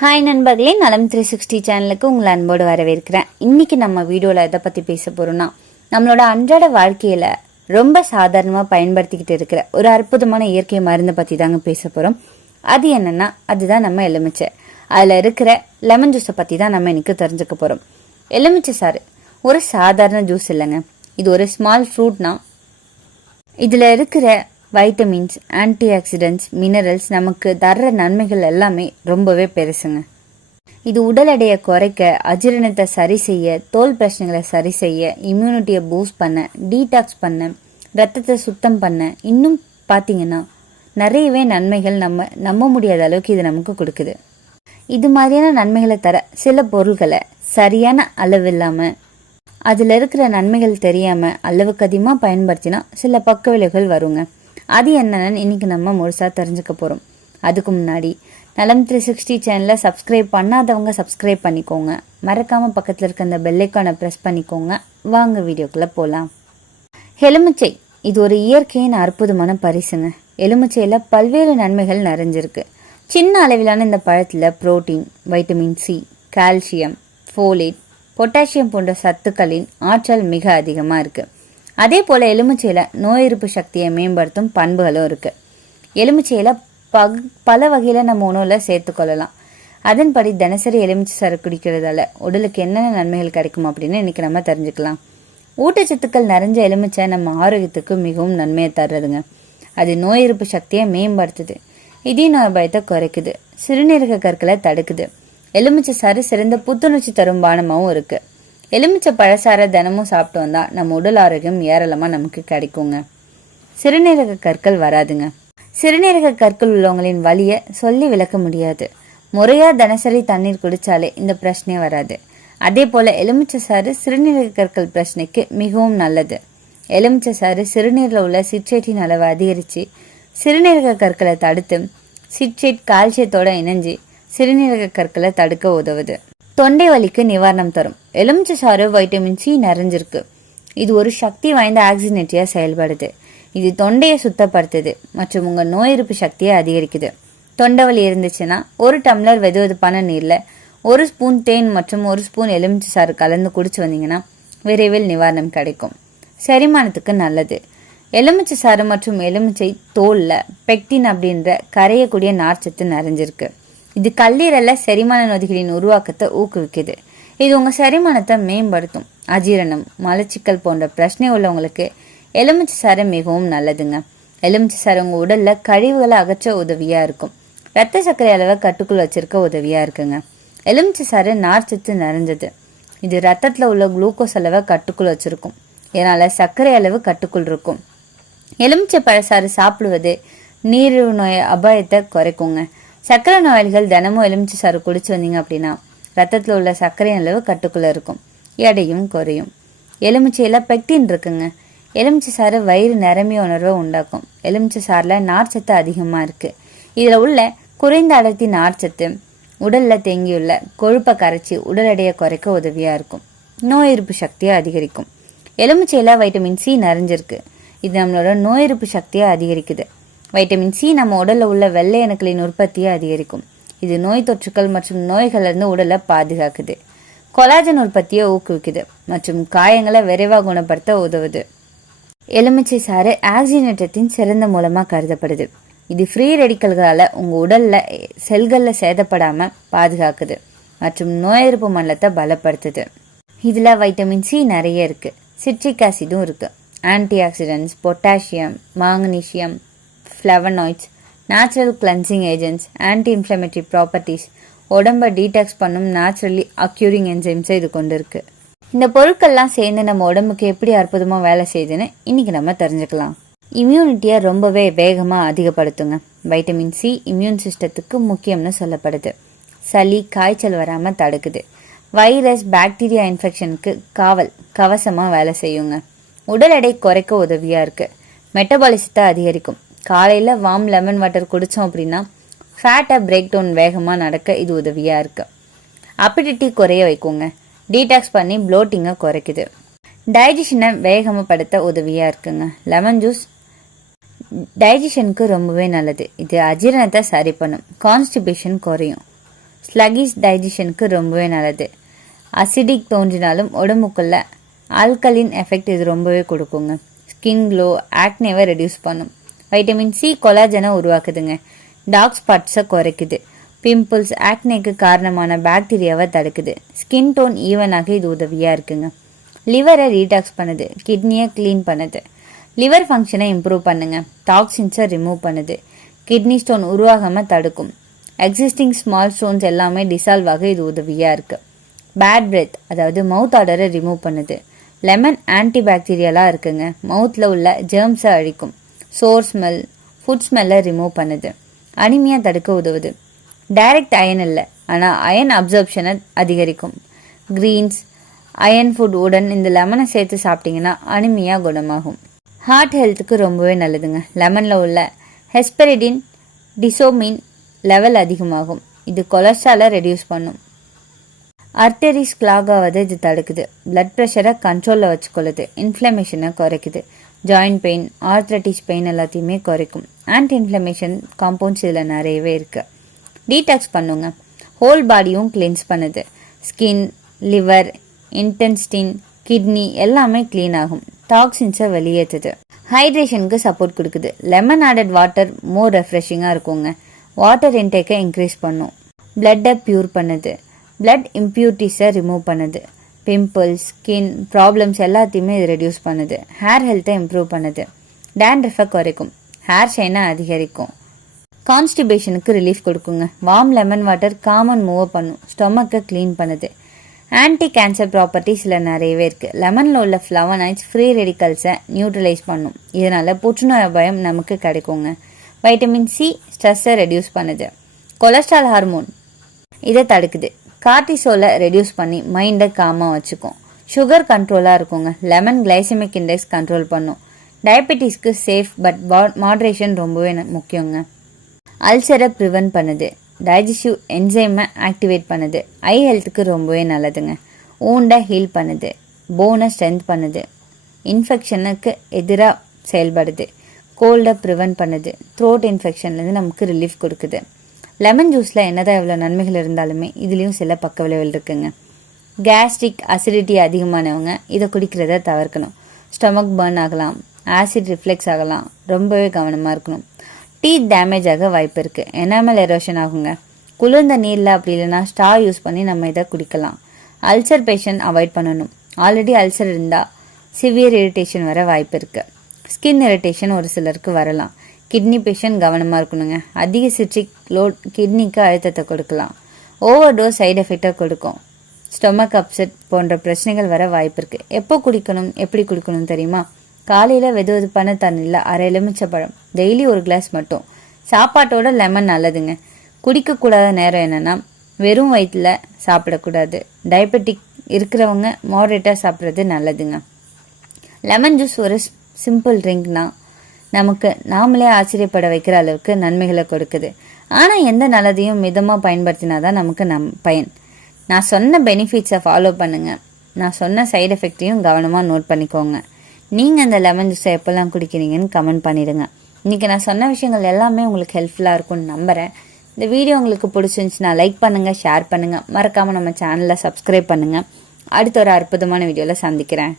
Hi நண்பர்களே, நலம் 360 சேனலுக்கு உங்களை அன்போடு வரவேற்கிறேன். இன்னைக்கு நம்ம வீடியோவில் எதை பற்றி பேச போகிறோம்னா, நம்மளோட அன்றாட வாழ்க்கையில் ரொம்ப சாதாரணமாக பயன்படுத்திக்கிட்டு இருக்கிற ஒரு அற்புதமான இயற்கை மருந்தை பற்றி தாங்க பேச போகிறோம். அது என்னென்னா, அதுதான் நம்ம எலுமிச்சை. அதில் இருக்கிற லெமன் ஜூஸை பற்றி தான் நம்ம இன்னைக்கு தெரிஞ்சுக்க போகிறோம். எலுமிச்சை சாறு ஒரு சாதாரண ஜூஸ் இல்லைங்க. இது ஒரு ஸ்மால் ஃப்ரூட்னா இதில் இருக்கிற வைட்டமின்ஸ், ஆன்டி ஆக்சிடென்ட்ஸ், மினரல்ஸ் நமக்கு தர்ற நன்மைகள் எல்லாமே ரொம்பவே பெருசுங்க. இது உடல் எடையை குறைக்க, அஜீரணத்தை சரி செய்ய, தோல் பிரச்சனைகளை சரி செய்ய, இம்யூனிட்டியை பூஸ்ட் பண்ண, டீடாக்ஸ் பண்ண, ரத்தத்தை சுத்தம் பண்ண, இன்னும் பார்த்தீங்கன்னா நிறையவே நன்மைகள் நம்ப முடியாத அளவுக்கு இது நமக்கு கொடுக்குது. இது மாதிரியான நன்மைகளை தர சில பொருள்களை சரியான அளவு இல்லாமல், அதில் இருக்கிற நன்மைகள் தெரியாமல் அளவுக்கு அதிகமாக பயன்படுத்தினா சில பக்க விளைவுகள் வருங்க. அது என்னன்னு இன்னைக்கு நம்ம முழுசாக தெரிஞ்சுக்க போகிறோம். அதுக்கு முன்னாடி நலம் 360 சேனலை சப்ஸ்கிரைப் பண்ணாதவங்க சப்ஸ்கிரைப் பண்ணிக்கோங்க. மறக்காமல் பக்கத்தில் இருக்க அந்த பெல்லைக்கானை ப்ரெஸ் பண்ணிக்கோங்க. வாங்க வீடியோக்குள்ளே போகலாம். எலுமிச்சை இது ஒரு இயற்கையின் அற்புதமான பரிசுங்க. எலுமிச்சையில் பல்வேறு நன்மைகள் நிறைஞ்சிருக்கு. சின்ன அளவிலான இந்த பழத்தில் protein, vitamin C, calcium, folate, potassium போன்ற சத்துக்களின் ஆற்றல் மிக அதிகமாக இருக்குது. அதே போல் எலுமிச்சையில் நோய் எதிர்ப்பு சக்தியை மேம்படுத்தும் பண்புகளும் இருக்குது. எலுமிச்சையில் பல வகையில் நம்ம உணவில் சேர்த்துக்கொள்ளலாம். அதன்படி தினசரி எலுமிச்சை சாறு குடிக்கிறதால உடலுக்கு என்னென்ன நன்மைகள் கிடைக்கும் அப்படின்னு இன்னைக்கு நம்ம தெரிஞ்சுக்கலாம். ஊட்டச்சத்துக்கள் நிறைஞ்ச எலுமிச்சை நம்ம ஆரோக்கியத்துக்கு மிகவும் நன்மையை தர்றதுங்க. அது நோய் எதிர்ப்பு சக்தியை மேம்படுத்துது, இதய நோய் பயத்தை குறைக்குது, சிறுநீரக கற்களை தடுக்குது. எலுமிச்சை சாறு சிறந்த புத்துணர்ச்சி தரும் பானமாகவும் இருக்கு. எலுமிச்சை பழசாரை தினமும் சாப்பிட்டு வந்தா நம்ம உடல் ஆரோக்கியம் ஏராளமாக நமக்கு கிடைக்குங்க. சிறுநீரக கற்கள் வராதுங்க. சிறுநீரக கற்கள் உள்ளவங்களின் வலியை சொல்லி விளக்க முடியாது. முறையா தினசரி தண்ணீர் குடிச்சாலே இந்த பிரச்சனையே வராது. அதே போல எலுமிச்சை சாறு சிறுநீரக கற்கள் பிரச்சனைக்கு மிகவும் நல்லது. எலுமிச்சை சாறு சிறுநீரில் உள்ள சிட்ரேட்டின் அளவை அதிகரித்து சிறுநீரக கற்களை தடுத்து, சிட்ரேட் கால்சியத்தோட இணைஞ்சு சிறுநீரக கற்களை தடுக்க உதவுது. தொண்டை வலிக்கு நிவாரணம் தரும். எலுமிச்சை சாறு வைட்டமின் சி நிறைஞ்சிருக்கு. இது ஒரு சக்தி வாய்ந்த ஆக்சிஜனேட்டியா செயல்படுது. இது தொண்டையை சுத்தப்படுத்துது மற்றும் உங்க நோய் எதிர்ப்பு சக்தியை அதிகரிக்குது. தொண்டை வலி இருந்துச்சுன்னா 1 டம்ளர் வெதுவெதுப்பான நீர்ல 1 ஸ்பூன் தேன் மற்றும் 1 ஸ்பூன் எலுமிச்சை சாறு கலந்து குடிச்சு வந்தீங்கன்னா விரைவில் நிவாரணம் கிடைக்கும். செரிமானத்துக்கு நல்லது. எலுமிச்சை சாறு மற்றும் எலுமிச்சை தோல்ல பெக்டின் அப்படின்ற கரையக்கூடிய நார்ச்சத்து நிறைஞ்சிருக்கு. இது கல்லீரல்ல செரிமான நொதிகளின் உருவாக்கத்தை ஊக்குவிக்குது. இது உங்க செரிமானத்தை மேம்படுத்தும். அஜீரணம், மலச்சிக்கல் போன்ற பிரச்சனை உள்ளவங்களுக்கு எலுமிச்சை சாறு மிகவும் நல்லதுங்க. எலுமிச்சை சாறு உங்க உடல்ல கழிவுகளை அகற்ற உதவியா இருக்கும். ரத்த சர்க்கரை அளவை கட்டுக்குள் வச்சிருக்க உதவியா இருக்குங்க. எலுமிச்சை சாறு நார்ச்சத்து நிறைஞ்சது. இது ரத்தத்துல உள்ள குளுக்கோஸ் அளவை கட்டுக்குள் வச்சிருக்கும். இதனால சர்க்கரை அளவு கட்டுக்குள் இருக்கும். எலுமிச்சை பழசாறு சாப்பிடுவது நீரிழிவு நோய் அபாயத்தை குறைக்குங்க. சர்க்கரை நோயாளிகள் தினமும் எலுமிச்சை சாறு குடிச்சு வந்தீங்க அப்படின்னா ரத்தத்தில் உள்ள சர்க்கரை அளவு கட்டுக்குள்ள இருக்கும், எடையும் குறையும். எலுமிச்சையில பெக்டின் இருக்குங்க. எலுமிச்சை சாறு வயிறு நிரம்பிய உணர்வை உண்டாக்கும். எலுமிச்சை சாறுல நார்ச்சத்து அதிகமா இருக்கு. இதுல உள்ள குறைந்த அடர்த்தி நார்ச்சத்து உடல்ல தேங்கியுள்ள கொழுப்பை கரைச்சி உடல் எடையை குறைக்க உதவியா இருக்கும். நோய் எதிர்ப்பு சக்தியை அதிகரிக்கும். எலுமிச்சையில வைட்டமின் சி நிறைஞ்சிருக்கு. இது நம்மளோட நோய் எதிர்ப்பு சக்தியை அதிகரிக்குது. வைட்டமின் சி நம்ம உடல்ல உள்ள வெள்ளை அணுக்களின் உற்பத்தியை அதிகரிக்கும். இது நோய் தொற்றுக்கள் மற்றும் நோய்கள்ல இருந்து உடலை பாதுகாக்குது. கொலாஜன் உற்பத்தியை ஊக்குவிக்குது மற்றும் காயங்களை விரைவாக குணப்படுத்த உதவுது. எலுமிச்சை சாறு ஆக்சிஜனேற்றத்தின் சிறந்த மூலமா கருதப்படுது. இது ஃப்ரீ ரெடிக்கல்களால உங்க உடல்ல செல்கள்ல சேதப்படாம பாதுகாக்குது மற்றும் நோய் எதிர்ப்பு மண்டலத்தை பலப்படுத்துது. இதுல வைட்டமின் சி நிறைய இருக்கு. சிட்ரிக் ஆசிடும் இருக்கு. Antioxidants, potassium, magnesium, flavonoids, natural cleansing agents, anti inflammatory properties, உடம்பை டீடாக்ஸ் பண்ணும் நேச்சுரலி அக்யூரிங் என்சைம்ஸை இது கொண்டு இருக்கு. இந்த பொருட்கள்லாம் சேர்ந்து நம்ம உடம்புக்கு எப்படி அற்புதமாக வேலை செய்யுதுன்னு இன்னைக்கு நம்ம தெரிஞ்சுக்கலாம். இம்யூனிட்டியை ரொம்பவே வேகமாக அதிகப்படுத்துங்க. வைட்டமின் சி இம்யூன் சிஸ்டத்துக்கு முக்கியம்னு சொல்லப்படுது. சளி, காய்ச்சல் வராமல் தடுக்குது. வைரஸ், பாக்டீரியா இன்ஃபெக்ஷனுக்கு கவசமாக வேலை செய்யுங்க. உடல் எடை குறைக்க உதவியாக இருக்கு. மெட்டபாலிசத்தை அதிகரிக்கும். காலையில் வார்ம் லெமன் வாட்டர் குடித்தோம் அப்படின்னா ஃபேட்டை பிரேக் டவுன் வேகமாக நடக்க இது உதவியாக இருக்கு. அப்பிடிட்டி குறைய வைக்குங்க. டீடாக்ஸ் பண்ணி ப்ளோட்டிங்கை குறைக்குது. டைஜஷனை வேகமாகப்படுத்த உதவியாக இருக்குங்க. லெமன் ஜூஸ் டைஜஷனுக்கு ரொம்பவே நல்லது. இது அஜீரணத்தை சரி பண்ணும். கான்ஸ்டிபேஷன் குறையும். ஸ்லகிஷ் டைஜஷனுக்கு ரொம்பவே நல்லது. அசிடிக் தோன்றினாலும் உடம்புக்குள்ள ஆல்கலின் எஃபெக்ட் இது ரொம்பவே கொடுக்குங்க. ஸ்கின் க்ளோ, ஆக்னேவை ரெடியூஸ் பண்ணும். வைட்டமின் சி கொலாஜனை உருவாக்குதுங்க. டார்க் ஸ்பாட்ஸை குறைக்குது. பிம்பிள்ஸ், ஆக்னேக்கு காரணமான பாக்டீரியாவை தடுக்குது. ஸ்கின் டோன் ஈவனாக இது உதவியாக இருக்குங்க. லிவரை ரீடாக்ஸ் பண்ணுது. கிட்னியை க்ளீன் பண்ணுது. லிவர் ஃபங்க்ஷனை இம்ப்ரூவ் பண்ணுங்க. டாக்ஸின்ஸை ரிமூவ் பண்ணுது. கிட்னி ஸ்டோன் உருவாகாமல் தடுக்கும். எக்ஸிஸ்டிங் ஸ்மால் ஸ்டோன்ஸ் எல்லாமே டிசால்வ் ஆக இது உதவியாக இருக்குது. பேட் பிரெத் அதாவது மவுத் ஆர்டரை ரிமூவ் பண்ணுது. லெமன் ஆன்டி பாக்டீரியலாக இருக்குங்க. மவுத்தில் உள்ள ஜெர்ம்ஸை அழிக்கும். சோர் ஸ்மெல், ஃபுட் ஸ்மெல்லை ரிமூவ் பண்ணுது. அனிமியா தடுக்க உதவுது. டைரக்ட் அயன் இல்லை, ஆனால் அயன் அப்சர்ப்ஷனை அதிகரிக்கும். கிரீன்ஸ், அயன் ஃபுட் உடன் இந்த லெமனை சேர்த்து சாப்பிட்டீங்கன்னா அனிமியா குணமாகும். ஹார்ட் ஹெல்த்துக்கு ரொம்பவே நல்லதுங்க. லெமனில் உள்ள ஹெஸ்பெரிடின், டிசோமின் லெவல் அதிகமாகும். இது கொலஸ்ட்ராலை ரெடியூஸ் பண்ணும். அர்டரிஸ் கிளாக் ஆவதை இது தடுக்குது. பிளட் ப்ரெஷரை கண்ட்ரோலில் வச்சுக்கொள்ளுது. இன்ஃப்ளமேஷனை குறைக்குது. ஜாயிண்ட் பெயின், ஆர்த்ரட்டிஸ் பெயின் எல்லாத்தையுமே குறைக்கும். ஆன்டி இன்ஃப்ளமேஷன் காம்பவுண்ட்ஸ் இதில் நிறையவே இருக்குது. டீடாக்ஸ் பண்ணுங்க. ஹோல் பாடியும் கிளீன்ஸ் பண்ணுது. ஸ்கின், லிவர், இன்டெஸ்டின், கிட்னி எல்லாமே க்ளீன் ஆகும். டாக்ஸின்ஸை வெளியேற்றுது. ஹைட்ரேஷனுக்கு சப்போர்ட் கொடுக்குது. லெமன் ஆடட் வாட்டர் மோர் ரெஃப்ரெஷிங்காக இருக்குங்க. வாட்டர் இன்டேக்கை இன்க்ரீஸ் பண்ணும். பிளட்டை பியூர் பண்ணுது. பிளட் இம்ப்யூரிட்டிஸை ரிமூவ் பண்ணுது. பிம்பிள்ஸ், ஸ்கின் ப்ராப்ளம்ஸ் எல்லாத்தையுமே இது ரெடியூஸ் பண்ணுது. ஹேர் ஹெல்த்தை இம்ப்ரூவ் பண்ணுது. டேண்ட்ரஃபை குறைக்கும். ஹேர் ஷைனை அதிகரிக்கும். கான்ஸ்டிபேஷனுக்கு ரிலீஃப் கொடுக்குங்க. Warm lemon water common move பண்ணும். ஸ்டொமக்கை க்ளீன் பண்ணுது. ஆன்டி கேன்சர் ப்ராப்பர்ட்டிஸ் இதில் நிறையவே இருக்குது. லெமனில் உள்ள ஃப்ளவனாய்ட்ஸ் ஃப்ரீ ரெடிக்கல்ஸை நியூட்ரலைஸ் பண்ணும். இதனால் புற்றுநோய் பயம் நமக்கு கிடைக்குங்க. வைட்டமின் சி ஸ்ட்ரெஸ்ஸை ரெடியூஸ் பண்ணுது. கொலஸ்ட்ரால் ஹார்மோன் இதை தடுக்குது. கார்டிசோலை ரெடியூஸ் பண்ணி மைண்டை காமாக வச்சுக்கும். சுகர் கண்ட்ரோலாக இருக்குங்க. லெமன் கிளைசமிக் இண்டெக்ஸ் கண்ட்ரோல் பண்ணும். டயபெட்டிஸ்க்கு சேஃப் பட் மாட்ரேஷன் ரொம்பவே முக்கியங்க. அல்சரை ப்ரிவென்ட் பண்ணுது. டைஜஸ்டிவ் என்சைமை ஆக்டிவேட் பண்ணுது. ஐ ஹெல்த்துக்கு ரொம்பவே நல்லதுங்க. ஊண்டை ஹீல் பண்ணுது. போனை ஸ்ட்ரென்த் பண்ணுது. இன்ஃபெக்ஷனுக்கு எதிராக செயல்படுது. கோல்டை ப்ரிவென்ட் பண்ணுது. த்ரோட் இன்ஃபெக்ஷன்லேருந்து நமக்கு ரிலீஃப் கொடுக்குது. லெமன் ஜூஸில் என்னதான் எவ்வளோ நன்மைகள் இருந்தாலுமே இதுலேயும் சில பக்க விளைவுகள் இருக்குங்க. கேஸ்ட்ரிக் அசிடிட்டி அதிகமானவங்க இதை குடிக்கிறத தவிர்க்கணும். ஸ்டொமக் பர்ன் ஆகலாம். ஆசிட் ரிஃப்ளெக்ஸ் ஆகலாம். ரொம்பவே கவனமாக இருக்கணும். டீத் டேமேஜ் ஆக வாய்ப்பு இருக்குது. எனாமல் எரோஷன் ஆகுங்க. குளிர்ந்த நீரில் அப்படி இல்லைன்னா ஸ்ட்ரா யூஸ் பண்ணி நம்ம இதை குடிக்கலாம். அல்சர் பேஷண்ட் அவாய்ட் பண்ணணும். ஆல்ரெடி அல்சர் இருந்தால் சிவியர் இரிட்டேஷன் வர வாய்ப்பு இருக்குது. ஸ்கின் இரிட்டேஷன் ஒரு சிலருக்கு வரலாம். கிட்னி பேஷண்ட் கவனமாக இருக்கணுங்க. அதிக சிட்ரிக் லோட் கிட்னிக்கு அழுத்தத்தை கொடுக்கலாம். ஓவர் டோஸ் சைடு எஃபெக்டாக கொடுக்கும். ஸ்டொமக் அப்செட் போன்ற பிரச்சனைகள் வர வாய்ப்பு இருக்குது. எப்போ குடிக்கணும், எப்படி குடிக்கணும் தெரியுமா? காலையில் வெதுவெதுப்பான தண்ணியில் அரை எலுமிச்சப்பழம், டெய்லி ஒரு கிளாஸ் மட்டும். சாப்பாட்டோட லெமன் நல்லதுங்க. குடிக்கக்கூடாத நேரம் என்னென்னா வெறும் வயிற்றில் சாப்பிடக்கூடாது. டயபெட்டிக் இருக்கிறவங்க மாடரேட்டாக சாப்பிட்றது நல்லதுங்க. லெமன் ஜூஸ் ஒரு சிம்பிள் ட்ரிங்க்னா நமக்கு நாமளே ஆச்சரியப்பட வைக்கிற அளவுக்கு நன்மைகளை கொடுக்குது. ஆனால் எந்த நல்லதையும் மிதமாக பயன்படுத்தினா தான் நமக்கு பயன். நான் சொன்ன பெனிஃபிட்ஸை ஃபாலோ பண்ணுங்கள். நான் சொன்ன சைடு எஃபெக்டையும் கவனமாக நோட் பண்ணிக்கோங்க. நீங்கள் அந்த லெமன் ஜூஸை எப்போல்லாம் குடிக்கிறீங்கன்னு கமெண்ட் பண்ணிடுங்க. இன்றைக்கி நான் சொன்ன விஷயங்கள் எல்லாமே உங்களுக்கு ஹெல்ப்ஃபுல்லாக இருக்கும்னு நம்புகிறேன். இந்த வீடியோ உங்களுக்கு பிடிச்சிருந்துச்சுன்னா லைக் பண்ணுங்கள், ஷேர் பண்ணுங்கள். மறக்காமல் நம்ம சேனலை சப்ஸ்கிரைப் பண்ணுங்கள். அடுத்த ஒரு அற்புதமான வீடியோவில் சந்திக்கிறேன்.